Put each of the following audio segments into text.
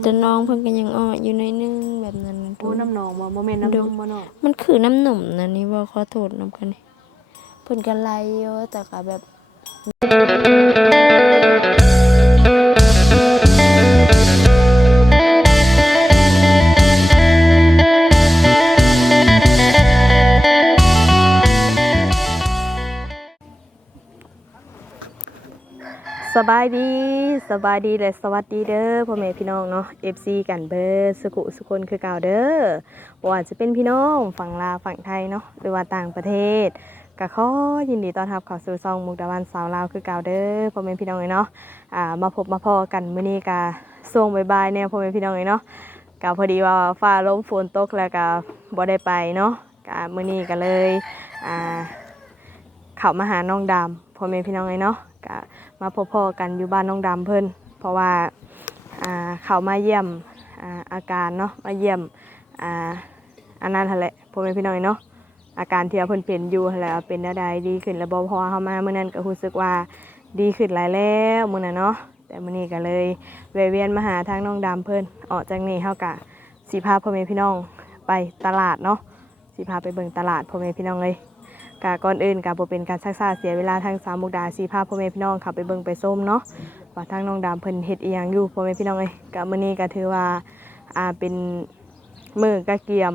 แต่น้องเพิ่นก็ยังอ้ออยู่หน้อยนึงแบบนั้นนะโอ้ทุกน้ำหนองบ่บ่แม่นน้ำนมบ่เนาะมันคือน้ำหนุ่มนะนี่บ่ขอโทษนํกันนี่เพิ่นก็ไล่อยู่แต่ก็แบบ สบายดีสบายดีและสวัสดีเด้อพ่อแม่พี่น้องเนาะ FC กันเบิดสุขุสุคนคือเก่าเด้อบ่ว่าจะเป็นพี่น้องฝั่งลาวฝั่งไทยเนาะหรือว่าต่างประเทศก็ขอยินดีต้อนรับเข้าสู่ซองมุกดาวันสาวลาวคือเก่าเด้อพ่อแม่พี่น้องเนาะอ่ามาพบมาพอกันมื้อนี้ก็ช่วงบ่ายๆเนี่ยพ่อแม่พี่น้องเนาะก็พอดีว่าฟ้าลมฝนตกแล้วก็บ่ได้ไปเนาะก็มื้อนี้ก็เลยอ่าเข้ามาหาน้องดำพ่อแม่พี่น้องเลยเนาะก็ มาพบพ่อกันอยู่บ้านน้องดำเพิ่น เพราะว่าเขามาเยี่ยมอาการเนาะมาเยี่ยมอันนั้นแหละพ่อแม่พี่น้องเอ้ยเนาะอาการที่ว่าเพิ่นเป็นอยู่และว่าเป็นได้ดีขึ้นแล้วบ่พอเฮามาเมื่อนั้นก็รู้สึกว่าดีขึ้นหลายแล้วมื้อนั้นเนาะแต่มื้อนี้ก็เลยแวะเวียนมาหาทางน้องดำเพิ่นออกจากนี้เฮาก็สิพาพ่อแม่พี่น้องไปตลาดเนาะสิพาไปเบิ่งตลาดพ่อแม่พี่น้องเลย กะก่อนอื่นกะบ่เป็นการซักษาเสียเวลาทางสามมุกดาสีภาพพ่อแม่พี่น้องขับไปเบิ่งไปส้มเนาะว่าทางน้องดามเพิ่นเฮ็ดอีหยังอยู่พ่อแม่พี่น้องเอ้ยกะมื้อนี้ก็ถือว่าอ่าเป็นมือกะเกียม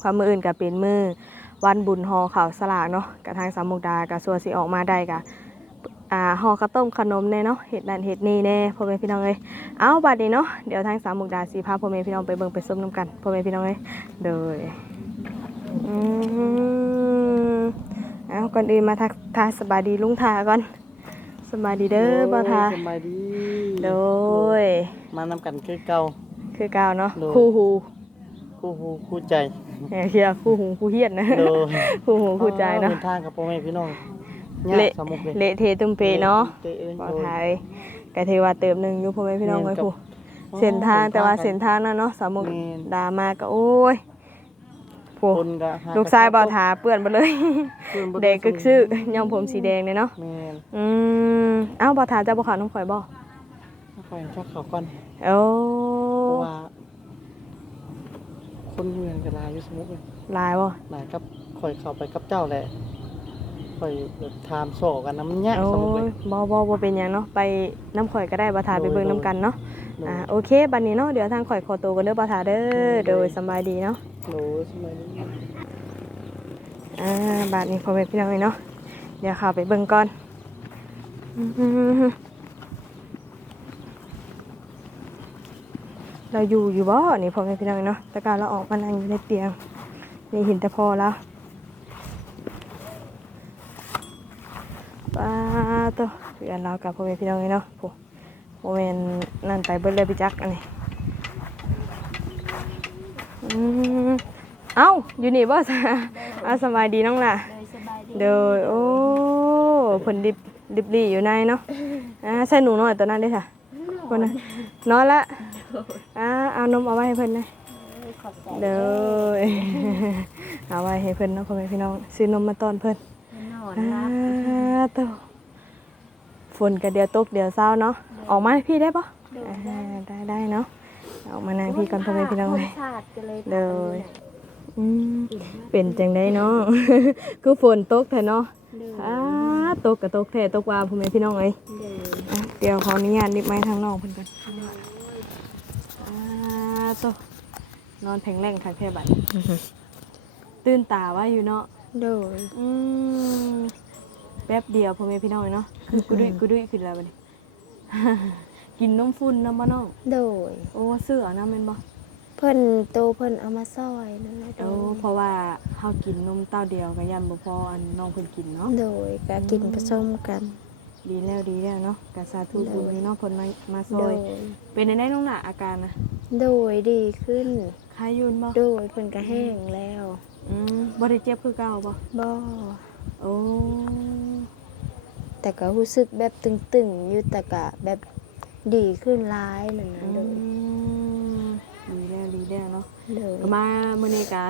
ความมืออื่นก็เป็นมือวันบุญห่อข้าวสลากเนาะกะทางสามมุกดากะสัวสิออกมาได้กะอ่าห่อข้าวต้มขนมแน่เนาะเฮ็ดนั่นเฮ็ดนี่แน่พ่อแม่พี่น้องเอ้ยเอาบัดนี้เนาะเดี๋ยวทางสามมุกดาสิพาพ่อแม่พี่น้องไปเบิ่งไปส้มนํกันพ่อแม่พี่น้องเอ้ยโดย อืมเอาก่อนอื่นมาทักทายสบายดีลุงทาก่อนสบายดีเด้อบ่ทาสบายดีโดย มานำกันคือเก่าคือเก่าเนาะโดยคู่หูคู่หูคู่ใจเอ้ยเฮียคู่หูคู่เฮียนนะโดยคู่หูคู่ใจเนาะเดินทางกับพ่อแม่พี่น้องเละสมุกเลยเละเทตุ้มเปเนาะเตะเอิ้นบ่โดยทายกะเทว่าเติมหนึงอยู่พ่อแม่พี่น้องแม่ไว้นกับผู้เส้นทางแต่ว่าเส้นทางนั่นเนาะสามมุกแม่นดามาก็โอ้ย ผู้คนก็หลูกชายบ่ทาเปื้อนไปเลย เพื่อนบ่แดงกึกซื่อยอมผมสีแดงเลยเนาะแม่นอืมเอ้าบ่ทาจะบ่ขาวน้องข่อยบ่คอยชักเขาก่อนโอ้เพราะว่า คนเมืองกับลายอยู่สมุกเลยลายบ่หลายกับคอยเข้าไปกับเจ้าแหละคอยแบบถามโศกันนะมันยากโอ้สมุกเลยยบ่บ่บ่เป็นหยังเนาะไปน้ำข่อยก็ได้บ่ทาไปเบิ่งน้ำกันเนาะอ่าโอเคบัดนี้เนาะเดี๋ยวทางข่อยขอตัวกันเด้อบ่ทาเด้อโดยสำบายดีเนาะ โหสมัยนี้อ่าบัดนี้พ่อแม่พี่น้องเอ้ยเนาะเดี๋ยวข้าไปเบิ่งก่อนเราอยู่อยู่บ่นี่พ่อแม่พี่น้องเอ้ยเนาะแต่การเราออกมานั่งอยู่ในเตียงนี่เห็นแต่พอแล้วป้าตัวเพื่อนเรากับพ่อแม่พี่น้องเลยเนาะโอ้โหแม่นนั่นไปเบิดเลยพี่จักอันนี้ อืมเอ้าอยู่นี่บ่ซะอาสบายดีน้องล่ะเลยสบายดีเด้อโอ้เพิ่นดิบดิบดีอยู่ในเนาะอ่าใส่หนูน้อยตัวนั้นเด้อค่ะคนน่ะนอนละอ่าเอานมเอาไว้ให้เพิ่นนะขอบใจเด้อเอาไว้ให้เพิ่นเนาะพ่อแม่พี่น้องซื้อนมมาต้อนเพิ่นนอนอ่ารับเตัวฝนก็เดี๋ยวตกเดี๋ยวเศร้าเนาะออกมาให้พี่ได้ปะอ่าได้ได้เนาะ ออกมานางพี่ก่อนพ่อแม่พี่น้องเลยชาติกันเลยเลยอืมเป็นจังได้เนาะคือฝนตกแท้เนาะเด้ออ่าตกกับตกแท้ตกว่าพ่อแม่พี่น้องเอ้ยเด้ออะเดี๋ยวขออนุญาตนิบไม้ทางนอกเพิ่นก่อนอ่าโตะนอนแผงแรงคักแท้บัดตื่นตาว่าอยู่เนาะเด้ออืมแป๊บเดียวพ่อแม่พี่น้องเนาะคือกุดุยกุดุยขึ้นแล้วบัดนี้ กินนมฝุ่นน้ำบ่น้อง โดย โอ้เสื้อน้ำแม่นบ่เพิ่นโตเพิ่นเอามาซอยนั่นแหละโดโอ้ยเพราะว่าเฮากินนมเต้าเดียวก็ยันบ่พออันน้องเพิ่นกินเนาะ โดยก็กินผสมกัน ดีแล้วดีแล้วเนาะกะสาธุบุญให้น้องเพิ่นมามาซโดอย ย เป็นได้น้องหน้าอาการนะโดยดีขึ้น คายยุนบ่โดยเพิ่นก็แห้งแล้วอืมบ่ได้เจ็บคือเก่าบ่บ่โอ้แต่ก็รู้สึกแบบตึงๆอยู่แต่ก็แบบ ดีขึ้นร้ายนั่นอืนะโดยมดีแล้วดีแล้วเนาะโดยก็มามื้อนี้ก็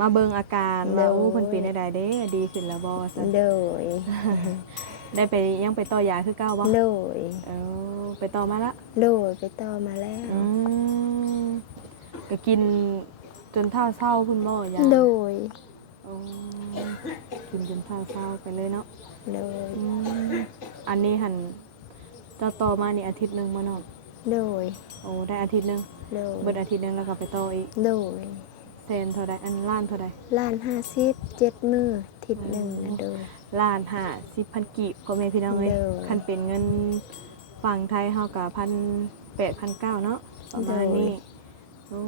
มาเบิ่งอาการโดว่ายโอ้เพิ่นเป็นได้เด้ ดีขึ้นแล้วบ่ว่าซั่นโดยได้ไปยังไปต่อยาคือเก่าบ่โดยเออไปต่อมาละโดยไปต่อมาแล้วอืมก็กินจนเท่าเศร้าพุ่นบ่ยาโดยโอ้กินจนเท่าเศร้าไปเลยเนาะโดยอืมอันนี้หัน เจะต่อมานี่อาทิตย์หนึงมาเนาะโดย โอ้ได้อาทิตย์หนึงโดย เบิดอาทิตย์หนึงแล้วก็ไปต่ออีกโดยแสนเท่าใดอันล้านเท่าใดล้านห้าสิบเจ็ดมือทิศหนึ่งนะโดย ล้านห้าสิบพันกีบพ่อแม่พี่น้องเอ้ยเด้อ คันเป็นเงินฝั่งไทยเฮาก็พันแปดพันเก้าเนาะประมาณนี้โอ้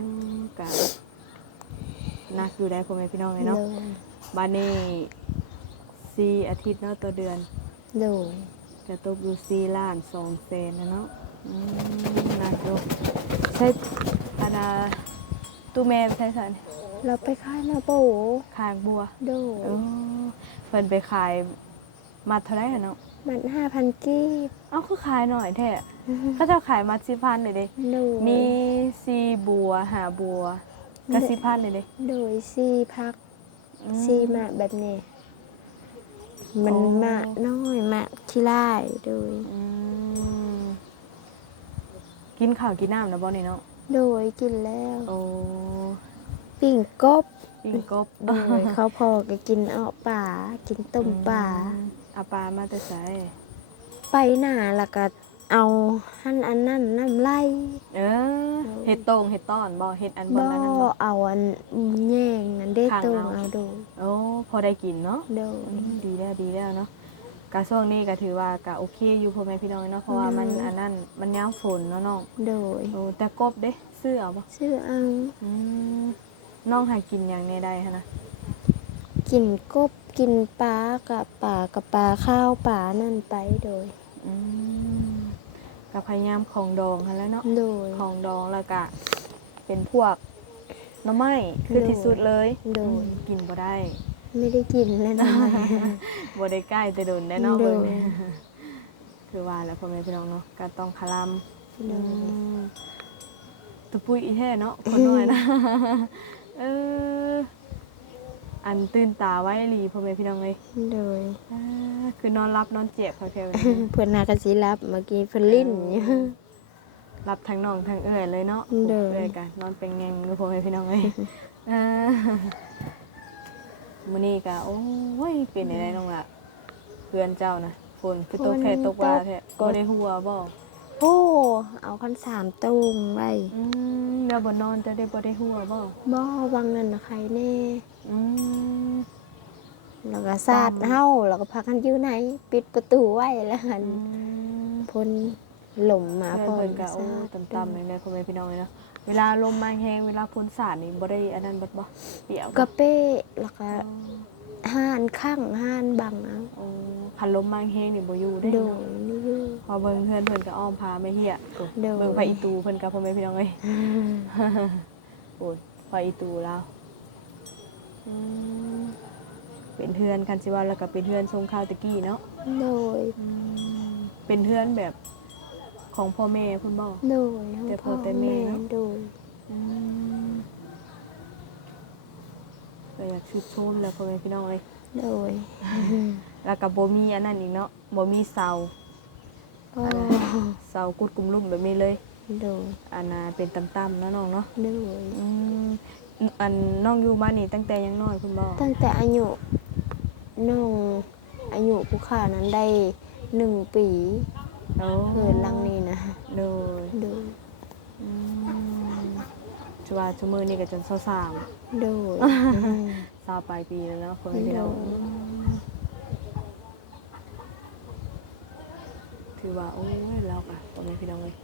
กะนักอยู่ได้พ่อแม่พี่น้องเลยโดเนาะ ยบ้านนี้สี่อาทิตย์เนาะต่อเดือน โดย จะตกอยู่สี่ล้านสองแสนนะเนาะอืมนักอยู่ใช่อันน่ะตู้แม่ใช่สันเราไปขายมาโป้ขายบัวโดเอยอเพิ่นไปขายมัดเท่าไหร่อะเนาะมันห้าพันกีบเอ้าคือขายหน่อยแท้ก็จะขายมัดสิพันเลยเด้โดยมีซีบัวหาบัวกระสิพันเลยเด้โดยสี่พักอืม สี่หมากแบบนี้ มันโอ้หมากน้อยหมากขี้ไล่โดย อืมกินข้าวกินน้ำนะบ่นี่เนาะโดยกินแล้วโอ้ปิ่งกบปิ้งกบโดยเขาพอก็กินเอาป่ากินต้มป่าอืมเอาปลามาแต่ใส่ไปหน้าแล้วก็เอาหั่นอันนั้นน้ำไล่เออ เห็ดตรงเห็ดต้อนบ่เห็ดอันบบ่นนั้นนั่นบ่เอาอันแย่งนั้นได้ข้างตรงเอาเอาดูโอ้พอได้กินเนาะโดยอืมดีแล้วดีแล้วเนาะกะช่วงนี้ก็ถือว่ากะโอเคอยู่พ่อแม่พี่น้องเนาะเพราะว่ามันอืมอันนั้นมันยามฝนเนาะน้องโดยโอ้แต่กบเด้ซื้อเอาบ่ชื่อเอาอืมน้องหากินอย่างในใดฮะนะกินกบกินปลากับปลากับปลาข้าวปลานั่นไปโดยอืม กับพยายามของดองหั้นแหล้วเนาะโดย ของดองแล้วก็เป็นพวกหน้ำไม้คือโดยที่สุดเลยโดยอืมกินบ่ได้ ไม่ได้กินเลยนะ บ่ได้ใกล้แต่โดนได้เนาะโดเบิ่ยงคือว่าแล้วพ่อแม่พี่น้องเนาะก็ต้องคลำโดย ตะปุยอีแท้เนาะคนน้อยนะ เออ อันตื่นตาไว้หลีพ่อแม่พี่น้องเลยโดยอ่าคือนอนรับนอนเจ็บเขาแถวนี้เพื่อนนากระสิรับเมื่อกี้เพิ่นลิ้นอยู่ รับทั้งน้องทั้งเอื้อยเลยเนาะเด้อเอื้อ ยกันนอนเป็นแงงกับพ่อแม่พี่น้องเลยอ่ามื้อนี้ก็โอ้ยเป็นได้น้องล่ะเพื่อนเจ้านะฝนคือตกแท้ตกว่าแท้บ่ได้หัวบ่ โอ้เอาคันสามตุงไว้อืมแล้วบ่นอนจะได้บ่ได้หัวบ่บ่วังนั่นน่ะใครแน่อืมแล้วก็สาดเฮาแล้วก็พากันอยู่ไหน ปิดประตูไว้แล้วหันอืมพ้นหล่มมาเพื่อนพอเพิ่นก็สาโอ้ดต่ำๆเลยแม่พ่อแม่พี่น้องเลยเนาะเวลาลมมาแฮงเวลาพ้นสาดนี่บ่ได้อันนั้นเบิดบ่เปียกบ่กระเป้แล้วก็ ห่านข้างห่านบังเอาโอ้คันลมมาแฮงนี่บ่อยู่ได้โดเนาะยนี่อยู่พอเบิ่งเพื่อนเพิ่นก็อ้อมพาไม่เฮียโอ้โดย เบิ่งไฟอีตูเพิ่นก็พ่อแม่พี่น้องเอ้ย โอ้ไฟอีตูแล้วอืมเป็นเพื่อนกันสิว่าแล้วก็เป็นเพื่อนทรงข้าวตะกี้เนาะโดยอืมเป็นเพื่อนแบบของพ่อแม่เพิ่นบ่ โดยแต่พ่อแต่แม่เนอะ โดย อืม ก็อยากชุดชมแล้วพ่อแม่พี่น้องเลยโดยแล้วก็บ่มีอันนั้นอีกเนาะบ่มีเสาก็เสากุดกุมลุ่มแบบนี้เลยโดยอันน่ะเป็นต่ำๆเนาะน้องเนาะโดยอืมอันน้องอยู่มานี่ตั้งแต่ยังน้อยคุณบ่ตั้งแต่อายุน้องอายุผู้ขานั้นได้หนึ่งปีโอ้เกินลังนี้นะโดยโดยอืมชัวาชั่วมือนี่ก็จน23โดยสาวปลายปีแล้วเนาะพ่อแม่พี่น้องโดยถือว่าโอ้ยเราอะพ่อแม่พี่น้องเลย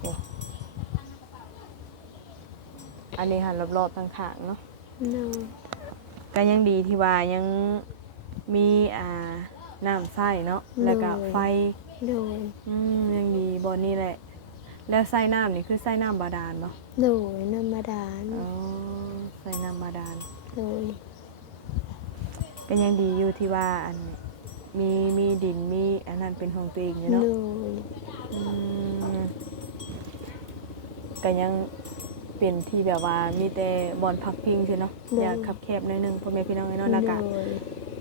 โอ้อันนี้หันรอบๆทางขางๆเนาะโดยก็ยังดีที่ว่ายังมีอ่าน้ำใส่เนาะแล้วก็ไฟโดยอืมยังดีบอนนี่แหละ แล้วใส่น้ำนี่คือใส่น้ำบาดาลเนาะโดยน้ำมาดานอ๋อใส่น้ำบาดาลโดยก็ยังดีอยู่ที่ว่าอันมีมีดินมีอันนั้นเป็นของตัวเองอยู่โดเนาะยอืมก็ยังเป็นที่แบบว่ามีแต่บอนพักพิงใช่เนาะอยากขับแคบหนิดนึงพ่อแม่พี่น้องเนาะแล้วก็โดย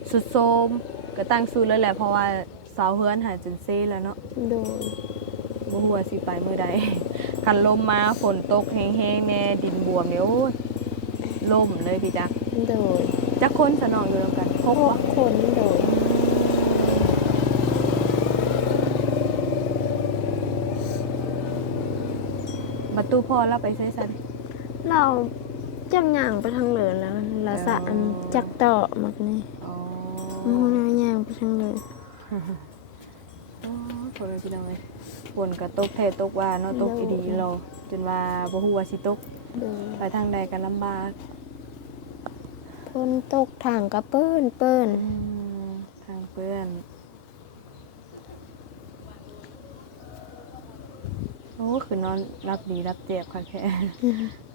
สุดโทรมก็ตั้งสูตรเลยแหละเพราะว่าสาวเฮือนหาจนเซ่แล้วเนาะโดย บ่ฮู้ว่าสิไปมื้อใดคันลมมาฝนตกแห้งๆแน่ดินบวมเนี่ยโอ้ยล่มเลยพี่จักโดยจักคนสนองอยู่แล้วกันพหบกคนโดยประตูพ่อเราไปใช้สันเราจังย่างไปทางเหลือแล้วละสะอันจักต่อมักนี่อ๋อมูนาย่างไปทางเหลืออ๋อ พ่อแม่พี่น้องเอ้ยฝนก็ตกแท้ตกว่าเนาะตกอีดีรอจนว่าบ่ฮู้ว่าสิตกโดยไปทางใดก็ลำบากฝนตกทางก็เปิ้นเปิ้นอืมทางเพื่อน โอ้คือนอนรับดีรับเจ็บค่ะแค่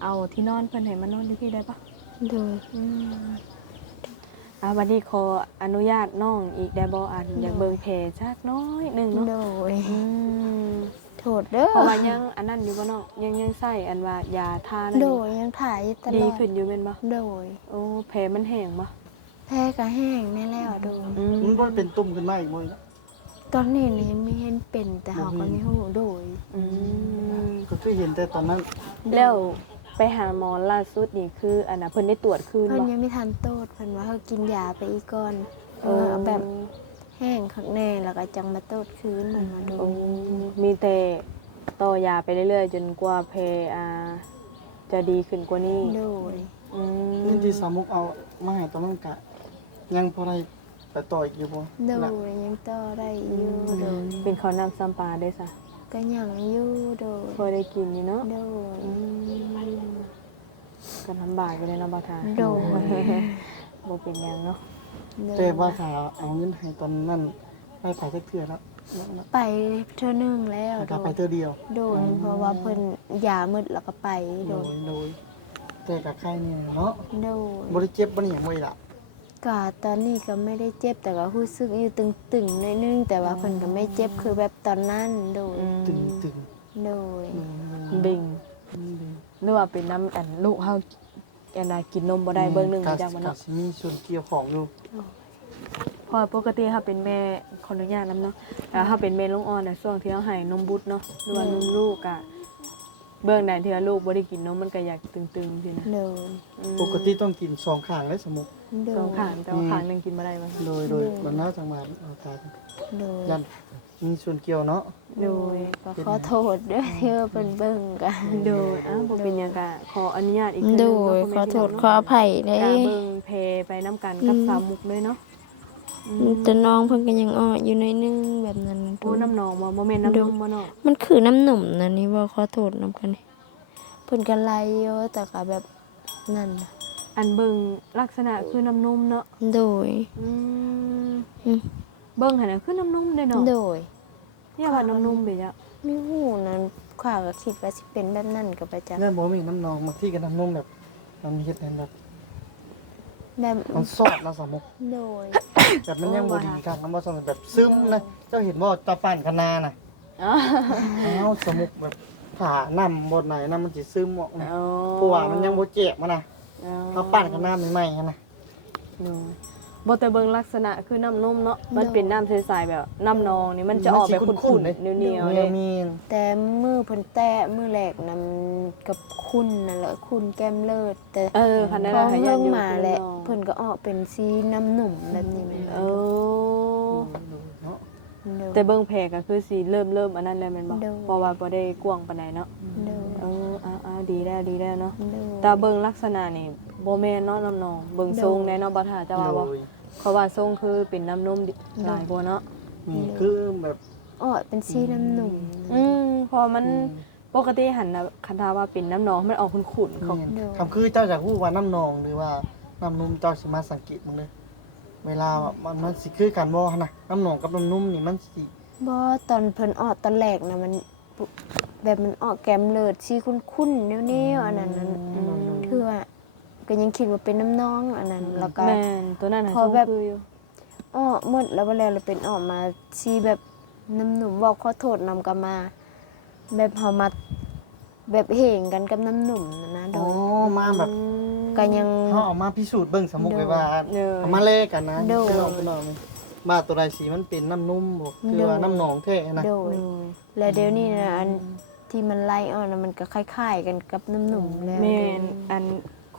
เอาที่นอนเพิ่นให้มานอนที่พี่ได้ปะโดย อืม อ่าวันนี้ขออนุญาตน้องอีกได้บ่อ่านอยากเบิ่งเพจชักน้อยหนึงโดเนาะยอืมโทษเด้อเพราะว่ายังอันนั้นอยู่บ่เนาะยังยังใส่อันว่ายาทานั่นโดอยู่ยยังถ่ายอยู่ตลดีอดขึ้นอยู่แม่นบ่โดย โอ้แผลมันแห้งบ่แพ้ก็แห้งแน่แล้วโดยอืมมันบ่เป็นตุ่มขึ้นมาอีกมื้อนะตอนนี้นี่ยังไม่เห็นเป็นแต่เขาก็ไม่รู้โดย อืมก็คือเห็นแต่ตอนนั้นแล้ว ไปหาหมอล่าสุดนี่คืออันน่ะเพิ่นได้ตรวจคืนเพิ่นบ่ยังไม่ทันโตดเพิ่นว่าเขากินยาไปอีกก่อนเอเอออเอาแบบแห้งข้างในแล้วก็จังมาโตดคืนมันมาโดโอ้ยมีแต่ต่อยาไปเรื่อยๆ จนกว่าเพอาจะดีขึ้นกว่านี้โดยอืมนี่ที่สามุกเอามาให้ตอนนั้นกะ ยังพอได้ไปต่ออีกอยู่บ่โดน่ะยยังต่อได้อยู่โดยเป็นข้าวน้ำซัมปลาได้ซะ ก็ยังอยู่โดยพอได้กินอยู่เนาะโดยอืมก็ลำบากอยู่เลยเนาะบ่าวทาโดยบ่เป็นหยังเนาะโดยแต่ว่าถ้าเอาเงินให้ตอนนั้นไปไปสักเทื่อแล้วไปเท่านึงแล้วแล้วโดก็ไปยเทื่อเดียว โดยเพราะว่าเพิ่นยามืดแล้วก็ไปโดโดยยโดยแต่กับใครนี่เนาะโดยบ่ได้เจ็บบ่ได้หยังบ่ล่ะ กาตอนนี้ก็ไม่ได้เจ็บแต่ก็รู้สึกอยู่ตึงๆหนิดนึง แต่ว่าเพิ่นก็ไม่เจ็บคือแบบตอนนั้นโดยอืมตึงตึงโดยบิ่งหรือว่าเป็นน้ำอันลูกเฮาอันน่ะกินนมบ่ได้เบิ่งหนึงจังบ่เนาะสิมีส่วนเกี่ยวของอยู่เพราะปกติเขาเป็นแม่ขออนุญาตนํเนาะอ่าเขาเป็นแม่ลงอ่อนในช่วงที่เขาให้นมบุตรเนาะหรือว่านมลูกอะเบื้องใดที่ว่าลูกบ่ได้กินนมมันก็อยากตึงๆสินะโดยอืมปกติต้องกินสองข้างเลยสมมุติ โดยสองข้างแต่ว่าข้างหนึงกินบ่ได้บ่โดยโดยมันน่าจะมาเอาตามโดย ยันมีส่วนเกี่ยวเนาะโดยก็ขอโทษด้วยที่ว่าเป็นเบิ่งกันโดยอ้าวบ่เป็นหยังก็ขออนุญาตอีกเทื่อหโดนึงยเนาะขอโทษพ่ขอแม่อภัยพี่ได้น้องเนาะก็เบิ่งเพไปนํกันกับสาวมุกเลยเนาะอืมแต่น้องเพิ่นก็ยังอ้ออยู่หน้อยนึงแบบนั้นนะโอ้น้ำหนองบ่บ่แม่นน้ำนมบ่เนาะมันคือน้ำหนุ่มนะนี่ว่าขอโทษนํกันนี่เพิ่นก็ไล่อยู่แต่ก็แบบนั่นน่ะ อันเบิ่งลักษณะคือน้ำนมเนาะโดย อืมอืม เบิ่งหั่นน่ะคือน้ำนมเด้เนาะโดยเนี่ยว่าน้ำนมไปจ้ะไม่ฮู้นะข้าก็คิดว่าสิเป็นแบบนั้นก็ไปจ้ะแล้วบ่มีน้ำนองบางที่ก็น้ำนมแบบมันเฮ็ดให้แบบแบบมันซอดนะสมมุติโดย แบบมันยังบ่ดีครับน้ำบ่สมมุติแบบซึมนะเจ้าเห็นบ่ตาปั่นคะนาน่ะอ๋ออ้าวสมุกแบบผ่าน้ำบดไหนน้ำมันสิซึมออกนะอ๋อเพราะว่ามันยังบ่เจ็บมันนะอ๋อ เขาปั่นคะนาใหม่ๆหั่นนะโน่บ่แต่เบิ่งลักษณะคือน้ำนมเนาะมันเป็นน้ำใสๆแบบน้ำนองนี่มันจะออกแบบขุ่นๆเหนียวๆเลเลยยมีแต่มือเพิ่นแตะมือแรกนํกับคุณนั่นแหละคุณแก้มเลิศแต่เออคันนั้นพอน่ะหาเพิ่ยางอยู่มาแหละน้ำนองเพิ่นก็ออกเป็นสีน้ำหนุ่มแบบนี้แม่นเออเนาะโดยแต่เบิ่งแผลก็คือสิเริ่มเริ่มอันนั้นแล้วแม่นบ่โดนเพราะว่าบ่ได้กว้างปานใดเนาะโดยเอออ้าวๆ ดีแล้วดีแล้วเนาะโดยแต่เบิ่งลักษณะนี่บ่แม่นเนาะน้ำนองเบิ่งทรงแน่เนาะบ่ท่าจะว่าบ่โดยเพราะว่าทรงคือเป็นน้ำนมดิหลายกว่าเนาะนี่คือแบบออกเป็นสีน้ำหนุ่มอืมเพอมันอืมปกติหันนะคันทาว่าเป็นน้ำหนองมันออกขุ่นๆเขานี่คำคือเจ้าจากรู้ว่าน้ำนองหรือว่าน้ำนุ่มเจ้าสิมาสังเกตมึงเลยเวลามันมันสิคือกันบ่หั่นน่ะน้ำนองกับน้ำนุ่มนี่มันสิบ่ตอนเพิ่นออกตอนแรกนะมันปุ แบบมันออกแก้มเลิศสีคุ้นๆแนวๆอันนั้นนั้นคือว่าก็ยังคิดว่าเป็นน้ำน้องอันนั้นแล้วก็ แม่นตัวนั้นน่ะพอทรงแบบ คืออยู่ออกหมดแล้วบ่แล้วเราเป็นออกมาสีแบบน้ำหนุ่มบอกขอโทษนำกันมา แบบเฮามาแบบเหงกันกับน้ำหนุ่มนะนะโดอ๋อยมาแบบก็ยัง เขาเอามาพิสูจน์เบิ่งสมมุติไว้ว่าเนอเอามาแลกกันนะโดยพี่น้องพี่น้องนี่ว่าตัวใดสีมันเป็นน้ำนุ่มบ่คือว่าน้ำหนองแท้นะโดย และเดี๋ยวนี้นะอัน ที่มันไล่ออกนะมันก็คล้ายๆกันกับน้ำหนุ่มแล้ว แม่นอัน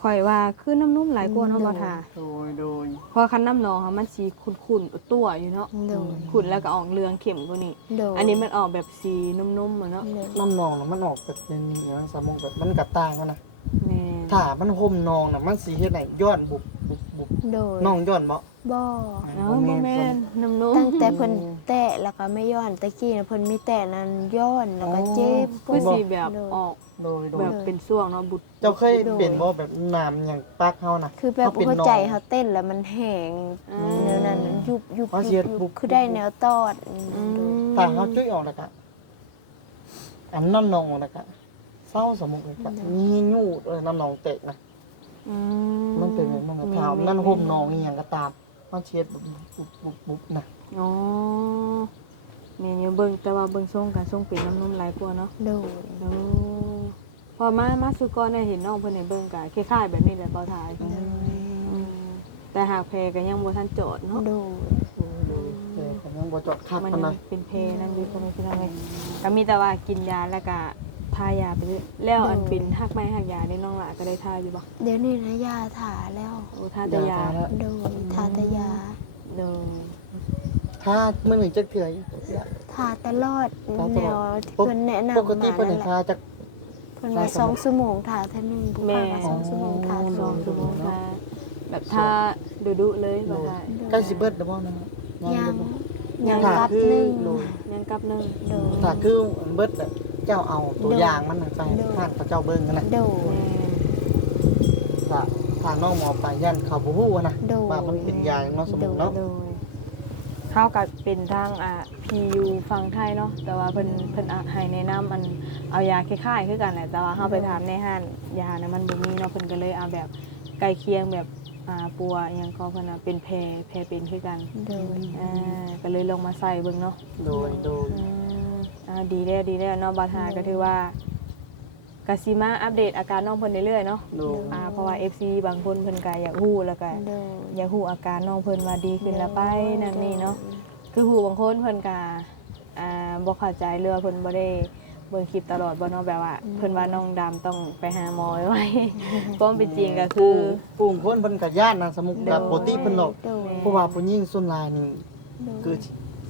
ข่อยว่าคือน้ำนุ่มหลายกว่าเนาะบ่ทาโดยโดยเพราะคันน้ำหนองอะมันสีขุ่นๆตัวอยู่เนาะโดย ขุ่นแล้วก็ออกเรืองเข้มกว่านี้ โดยอันนี้มันออกแบบสีนุ่มๆอะเนาะโดยน้ำหนองน่ะมันออกแบบนี้นะสมองแบบมันกัดต่างกันนะแม่นถ้ามันห่มหนองน่ะมันสีเฮ็ดไหนย้อนบุบบุบ บุบโดยน้องย้อนบ่ บ่เนาะบ่แม่นน้ำนุ่มตั้งแต่เพิ่นแตะแล้วก็ไม่ย้อนตะกี้นะเพิ่นมีแตะนั้นย้อนแล้วก็เจ็บคือสีแบบโดย ออกโดยโดแบยบเป็นช่วงเนาะบุดเจ้าเคยเป็นบ่แบบน้ำอย่างปากเฮานะคือแบบเขาเป็นหัวหนองใจเขาเต้นแล้วมันแห้งอืมแนวนั้นยุบยุบเขาเสียุยบบุยุบบคือได้แนวตอดอืมถ้าเฮาจุ้ยออกแล้วก็อันน้ำหนองแล้วก็เศร้าสมมุติเลยก็มีญูดเออน้ำหนองเตะนะ อืมันเป็นแบบนั้นนะถามนั่นห่มหนองอีหยังก็ตาม มันเช็ดบุบบุบบุบบุบนะอ๋อแม่นอยู่เบิ่งแต่ว่าเบิ่งทรงกันทรงเป็นน้ำนุ่มหลายกว่าเนาะโดยโอ้พอมามาสุกรเนี่ยเห็นน้องเพิ่นให้เบิ่งก็คล้ายๆแบบนี้แหละเบาถ่ายอืมแต่หากแพก็ยังบ่ทันโจทย์เนาะ โดยเออผมยังบ่เจาะคักมันปานยัใดงเป็นเพนั่นอยู่ก็ไม่เป็นไรก็มีแต่ว่ากินยาแล้วก็ ทายาไปเรื่อยแล้วอันเป็นหักไม้หักยานี่น้องหละก็ได้ทาอยู่บ่เดี๋ยวนี้นะยาถาแล้วโอ้ทาแต่ยาแล้วโดยทาแต่ยาเด้อถ้ามื้อหนึงจะเถื่ออยู่ทาตลอดทาตแนลอดวที่เพิ่นแนะนำปกติมาเพิ่นนั่ให้นแหทาละจากเพิ่นว่าสองชั่วโมงทาเท่านึงผู้แม่ป่าว่าสองชั่วโมงทาสสอองงชั่ชั่ววโมโมงงทาแบบทาดุๆเลยบ่ได้ใกล้สิเบิดแล้วบ่นะยังยัยังงรับหนึงโดยยังกลับหนึงโดยถ้าคือเบิดน่ะ เจ้าเอาตัวโดยอย่างมันน่ะไปโดยทานพระเจ้าเบิ่งกันน่ะโดยถ้าทางน้องหมอไปยันเขาบ่ฮู้อะนะโดยว่ามันเป็นยาเนาะสมมุติเนาะโดยเท่ากับเป็นทางอ่า PU ฝั่งไทยเนาะแต่ว่าเพิ่นเพิ่นอะให้แนะนำมันเอายาคล้ายๆคือกันแหละแต่ว่าเฮาไปถามในห้านยานะมันบ่มีเนาะเพิ่นก็เลยเอาแบบใกล้เคียงแบบอ่าปัวอิหยังก็เพิ่นน่ะเป็นแพรแพรเป็นคือกันโดยอ่าก็เลยลงมาใส่เบิ่งเนาะโดยโดย อืม อ่าดีแล้วดีแล้วเนาะบาทาก็ถือว่ากสิมาอัปเดตอาการน้องเพิ่นเรื่อยๆเนาะโดย อ่าเพราะว่า FC บางคนเพิ่นก็อยากฮู้แล้วก็โดยอยากฮู้อาการน้องเพิ่นว่าดีขึ้นแล้วไปนั่นนี่เนาะ คือฮู้บางคนเพิ่นก็อ่าบ่เข้าใจเรื่องเพิ่นบ่ได้เบิ่งคลิปตลอดบ่เนาะแบบว่า เพิ่นว่าน้องดำต้องไปหาหมอไว้ ความเป็นจริงก็คืผู้อผู้คนเพิ่นก็ย่านนะสมมุติแบบปกติเพิ่นดอกโดยเพราะว่าผู้หญิงส่วนหลายนี่โดยคือ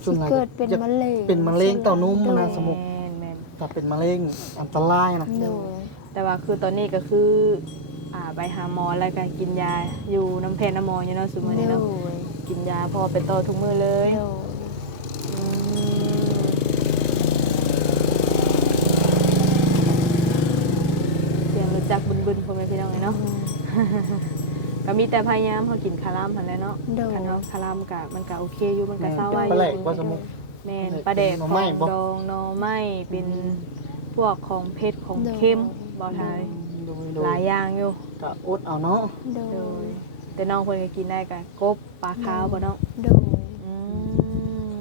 ส่วนหลายเกิดเป็นจะมะเร็งเป็นมะเร็งเต้านมนะสมมุติแม่นแม่นถ้าเป็นมะเร็งอันตรายนะโดยแต่ว่าคือตอนนี้ก็คืออ่าไปหาหมอแล้วก็กินยาอยู่น้ำแพนน้ำหมออยู่เนาะซุมื้อนี้โดเนาะยกินยาพอเป็นต่อทุกมื้อเลยโดย อืมเสียงรถจักรบึนๆพ่อแม่พี่น้องเนาะ ก็มีแต่พยายามเขากินคาร่ามหันแหล้วเนาะโดย คันเขาคาร่ามกะมันก็โอเคอยู่มันก็เศร้าเป็นไว้อปลาแหลกยู่ว่าสมมุติ แม่นปลาแดกหน่ขอองไม้บ่ ดองหน่อไม้เป็นพวกของเผ็ดของเค็มบ่ทายโดยโดหลายอย่างอยู่ก็อดเอาเนาะโดโดยยแต่น้องเพิ่นก็กินได้กะกบปลาขาวบ่น้องโดยอืม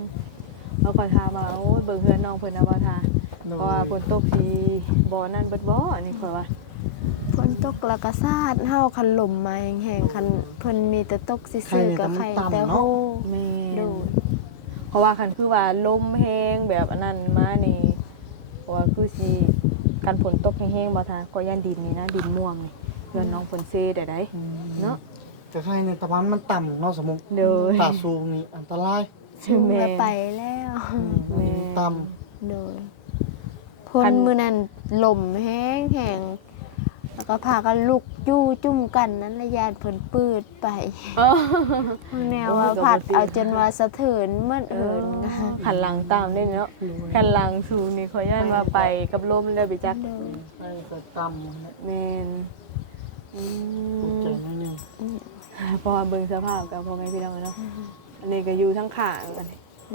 เราก็ถามว่าโอ้ยเบิ่งเพื่อนน้องเพิ่นนะบ่ทาโดเพราะว่ายฝนตกสิบ่นั่นเบิดบ่อันนี้ข่อยว่า ฝนตกแล้วก็ซาดเฮาคันลมมาแห้งๆคันเพิ่นมีแต่ตกซื่อๆกับไข่แต่โฮแม่โดยเพราะว่าคันคือว่าลมแฮงแบบอันนั้นมานี่เพราะว่าคือสิการฝนตกแห้งๆบ่ทาก็ย่านดินนี่นะดินม่วงนี่เพื่อนน้องเพิ่นเซได้ได้เนาะแต่ใครในตะวันมันต่ำเนาะสมมุติเด้อถ้าสูงนี่อันตรายถึงแม่แล้วไปแล้วแม่ต่โดยพ่นมือนั้นลมแห้งแห้ง แล้วก็พากันลุกยู่จุ่มกันนั้นระยานเพิ่นปืดไปเออแนวว่าผัดเอาจนว่าสะเทือนเมื่อเอเอิอนค่ะขันหลังตามได้เนาะขันหลังสูงนี่ขอย่านว่าไปกับลมแล้วไปจักโดยำใครก็ต่ำแมนอืตกใจมนิดนึงพอเบิ่งสภาพกับพ่อแม่พี่น้องเนาะอันนี้ก็อยู่ทั้งข้างกัน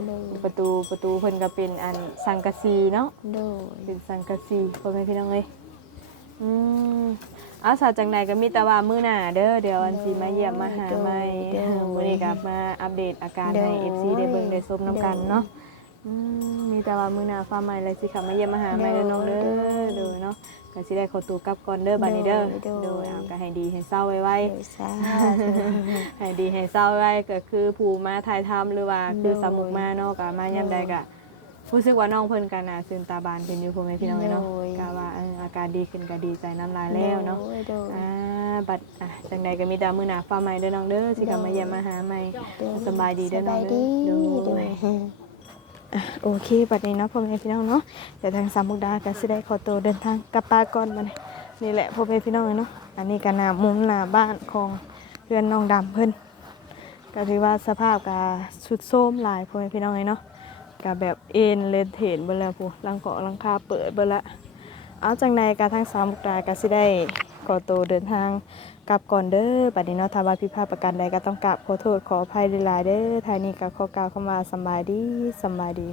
โดยประตูประตูเพิ่นก็เป็นอันสังกะสีเนาะโดยเป็นสังกะสีพ่อแม่พี่น้องเอ้ย อืมเอาสาวจังไหนก็มีแต่ว่ามื้อหน้าเด้อเดี๋ยวอันสิมาเยี่ยมมาหาใหม่มื้อนี้ก็มาอัปเดตอาการให้ FC ได้เบิ่งได้ชมนํกันเนาะอืมมีแต่ว่ามื้อหน้าฟ้าใหม่แล้วสิขับมาเยี่ยมมาหาใหม่เด้อน้องเด้อเด้อเนาะก็สิได้ขอตัวกลับก่อนเด้อบัดนี้เด้อโดยเอาก็ให้ดีให้เศร้าไว้ โดยสาๆให้ดีให้เศร้าไว้ก็คือผู้มาถ่ายทำหรือว่าคือสมุกมาเนาะก็มายามใดก็ รู้สึกว่าน้องเพิ่นก็น่าซื่นตาบานเป็นอยู่พ่อแม่พี่น้องเนาะก็ว่าเอออาการดีขึ้นก็ดีใจน้ำลายแล้วเนาะ โดยโดย อ่าบัดอะจังใดก็มีแต่มื้อหน้าฟ้าใหม่เด้อน้องเด้อสิกลับมาเยี่ยมมาหาใหม่โดยสบายดีเด้อน้องสบายเด้ดีอโดยอะโอเคบัดนี้เนาะพ่อแม่พี่น้องเนาะเดี๋ยวทางสามมุกดาก็สิได้ขอตัวเดินทางกลับป่าก่อนบัดนี้นี่แหละพ่อแม่พี่น้องเนาะอันนี้ก็หน้ามุมหน้าบ้านของเพื่อนน้องดำเพิ่นก็ถือว่าสภาพก็สุดโทรมหลายพ่อแม่พี่น้องเนาะ ก็แบบเอ็นเลนเทนเบิ่แล้วผู้ลังเกาะลังคาเปิดเบิ่ละเอาจังใดกาทั้งสามมุกราก็สิได้ขอตัวเดินทางกลับก่อนเด้อบัดนี้เนาะถ้าว่าพิพาทประกันใดก็ต้องกราบขอโทษขออภัยหลายๆเด้อทายนี้ก็ขอกล่าวเข้ามาสบายดีสบายดี